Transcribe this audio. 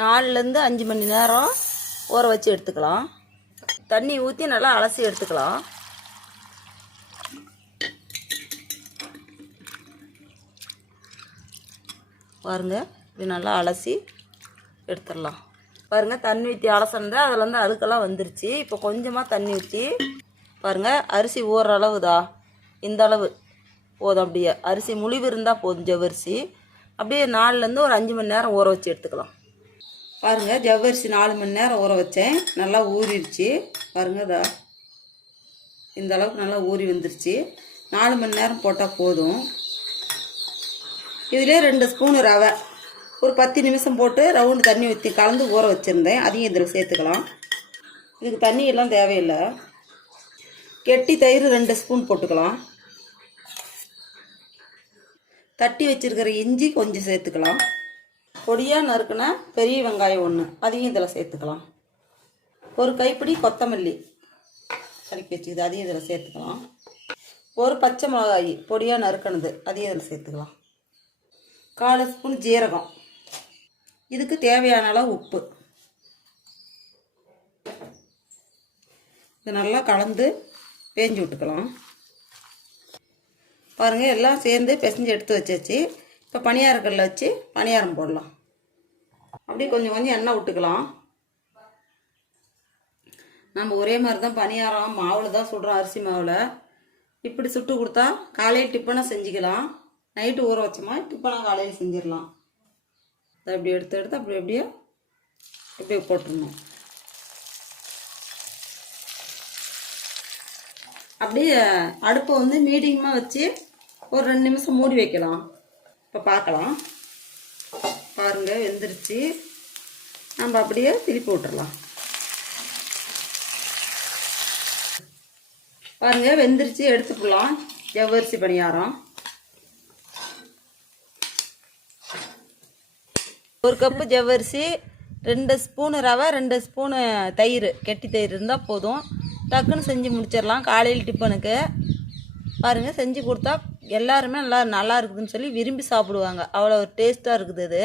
நாலுலேருந்து அஞ்சு மணி நேரம் ஊற வச்சு எடுத்துக்கலாம். தண்ணி ஊற்றி நல்லா அலசி எடுத்துக்கலாம். பாருங்க இப்படி நல்லா அலசி எடுத்துடலாம். பாருங்க தண்ணி ஊற்றி அலசனது அதுலேருந்து அழுக்கெல்லாம் வந்துருச்சு. இப்போ கொஞ்சமாக தண்ணி ஊற்றி பாருங்க அரிசி ஊற அளவுதா? இந்த அளவு. போதும் அப்படியே. அரிசி முழிவு இருந்தால் போதும் ஜவ்வரிசி. அப்படியே நாலுலேருந்து ஒரு அஞ்சு மணி நேரம் ஊற வச்சு எடுத்துக்கலாம். பாருங்கள் ஜவ்வரிசி நாலு மணி நேரம் ஊற வச்சேன். நல்லா ஊறிடுச்சு. பாருங்கள் இதா. இந்த அளவுக்கு நல்லா ஊறி வந்துருச்சு. நாலு மணி நேரம் போட்டால் போதும். இதிலே ரெண்டு ஸ்பூனு ரவை. ஒரு பத்து நிமிஷம் போட்டு ரவுண்டு தண்ணி ஊற்றி கலந்து ஊற வச்சுருந்தேன். அதையும் இதில் சேர்த்துக்கலாம். இதுக்கு தண்ணி எல்லாம் தேவையில்லை. கெட்டி தயிர் ரெண்டு ஸ்பூன் போட்டுக்கலாம். தட்டி வச்சுருக்கிற இஞ்சி கொஞ்சம் சேர்த்துக்கலாம். பொடியாக நறுக்கின பெரிய வெங்காயம் ஒன்று அதையும் இதில் சேர்த்துக்கலாம். ஒரு கைப்பிடி கொத்தமல்லி கலக்கி வச்சுக்கிது. அதையும் இதில் சேர்த்துக்கலாம். ஒரு பச்சை மிளகாய் பொடியாக நறுக்கணுது அதையும் இதில் சேர்த்துக்கலாம். கால் ஸ்பூன் ஜீரகம். இதுக்கு தேவையான அளவு உப்பு. இது நல்லா கலந்து பேஞ்சு விட்டுக்கலாம். பாருங்கள் எல்லாம் சேர்ந்து பிசைஞ்சு எடுத்து வச்சாச்சு. இப்போ பணியாரக்கல்ல வச்சு பணியாரம் போடலாம். அப்படியே கொஞ்சம் கொஞ்சம் எண்ணெய் விட்டுக்கலாம். நம்ம ஒரே மாதிரி தான் பணியாரம் மாவில் தான் சுடுறோம் அரிசி மாவில். இப்படி சுட்டு கொடுத்தா காலையில் டிஃபனாக செஞ்சுக்கலாம். நைட்டு ஊற வச்சோமா டிஃபனாக காலையில் செஞ்சிடலாம். அப்படி எடுத்து எடுத்து அப்படி அப்படியே இப்படியே போட்டுடணும். அப்படியே அடுப்பை வந்து மீடியமாக வச்சு ஒரு ரெண்டு நிமிஷம் மூடி வைக்கலாம். இப்போ பார்க்கலாம். பாருங்கள் வெந்துருச்சு. நம்ம அப்படியே திருப்பி விட்டுறலாம் பாருங்கள் வெந்துருச்சு. எடுத்துக்கலாம் ஜவ்வரிசி பணியாரம். ஒரு கப்பு ஜவ்வரிசி ரெண்டு ஸ்பூனு ரவை ரெண்டு ஸ்பூனு தயிர். கெட்டி தயிர் இருந்தால் போதும். டக்குன்னு செஞ்சு முடிச்சிடலாம். காலையில் டிஃபனுக்கு. பாருங்கள் செஞ்சு கொடுத்தா எல்லாருமே நல்லா நல்லா இருக்குதுன்னு சொல்லி விரும்பி சாப்பிடுவாங்க. அவ்வளோ ஒரு டேஸ்ட்டாக இருக்குது அது.